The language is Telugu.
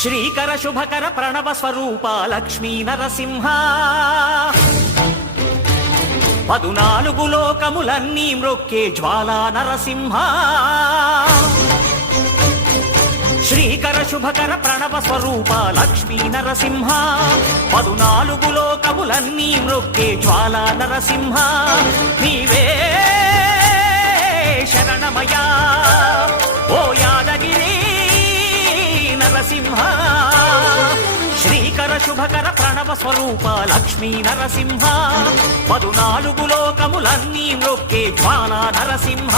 శ్రీకర శుభకర ప్రణవ స్వరూప లక్ష్మీ నరసింహ 14 లోకములన్నీ మ్రొక్కే జ్వాలా నరసింహ శ్రీకర శుభకర ప్రణవ స్వరూప లక్ష్మీ నరసింహ 14 లోకములన్నీ మ్రొక్కే జ్వాలా నరసింహ నీవే శరణమయా ఓ యాదగిరి నరసింహ శ్రీకర శుభకర ప్రణవ స్వరూప లక్ష్మీ నరసింహ 14 లోకములన్నీ మ్రొక్కే జ్వాలా నరసింహ